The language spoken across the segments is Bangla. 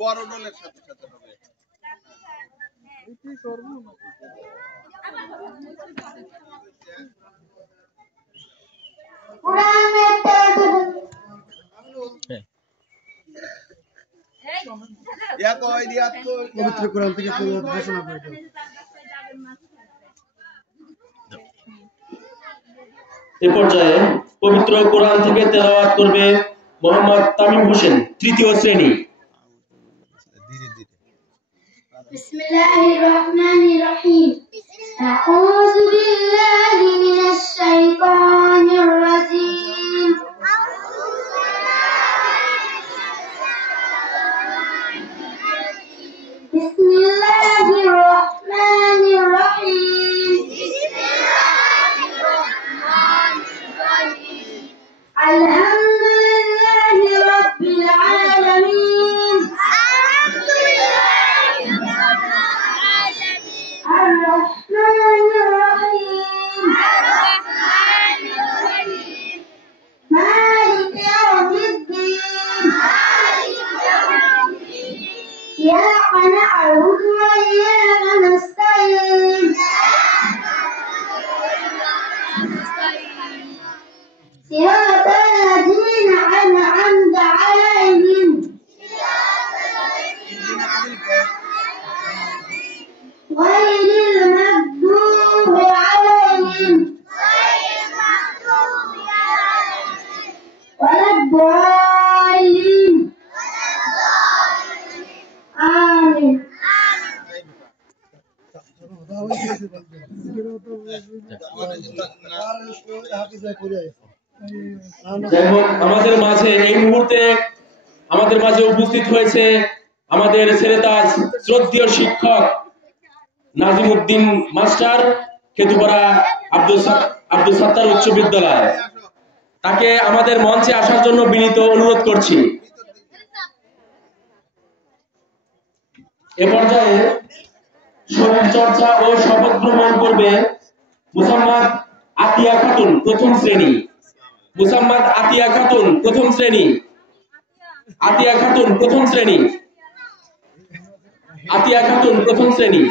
বড় দলের সাথে সাথে হবে। পবিত্র কোরআন থেকে ঘোষণা করে দাও। এ পর্যায়ে পবিত্র কোরআন থেকে তেলাওয়াত করবে মোহাম্মদ তামিম হোসেন, তৃতীয় শ্রেণী। বিসমিল্লাহির রহমানির রহিম। আউযু বিল্লাহি মিনাশ শাইতানির রাজীম। বিসমিল্লাহির রহমানির রহিম। আলহামদুলিল্লাহি রাব্বিল আলামিন। আর-রাহমানির রহিম। মালিকি ইয়াউমিদ্দিন। ইyyāka na'budu wa iyyāka nasta'īn। صراط الذين أنعمت عليهم غير المغضوب عليهم ولا الضالين آمين যাই হোক, আমাদের মাঝে এই মুহূর্তে আমাদের মাঝে উপস্থিত হয়েছে আমাদের ছেলেতাজ শ্রদ্ধেয় শিক্ষক নাজিমউদ্দিন মাস্টার, খেতুপাড়া আব্দুল সাত্তার উচ্চ বিদ্যালয়। তাকে আমাদের মঞ্চে আসার জন্য বিনীত অনুরোধ করছি। এ পর্যায়ে শরীর চর্চা ও শপথ গ্রহণ করবে মুসাম্মাদ আতিয়া খাতুন, প্রথম শ্রেণী। মুসাম্মাদ আতিয়া খাতুন, প্রথম শ্রেণী। আতিয়া খাতুন, প্রথম শ্রেণী। আতিয়া খাতুন, প্রথম শ্রেণী।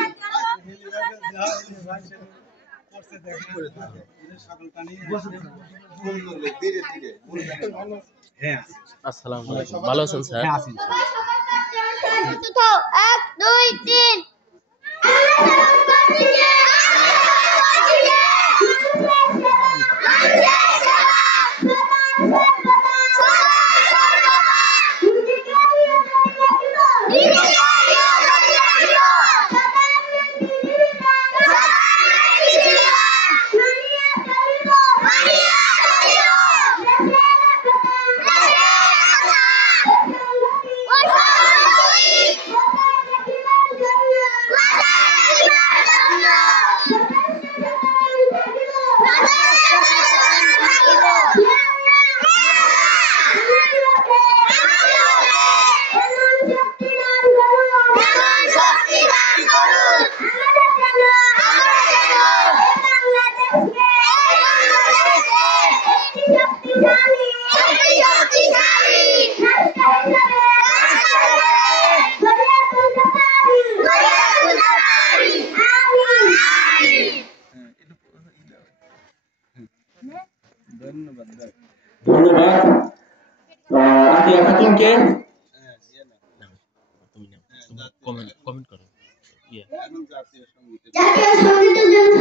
আসসালামু আলাইকুম, ভালো আছেন স্যার? 1 2 3 ধন্যবাদ আতিয়া খাতুনকে। কমেন্ট করো। জাতীয় সঙ্গীতের জন্য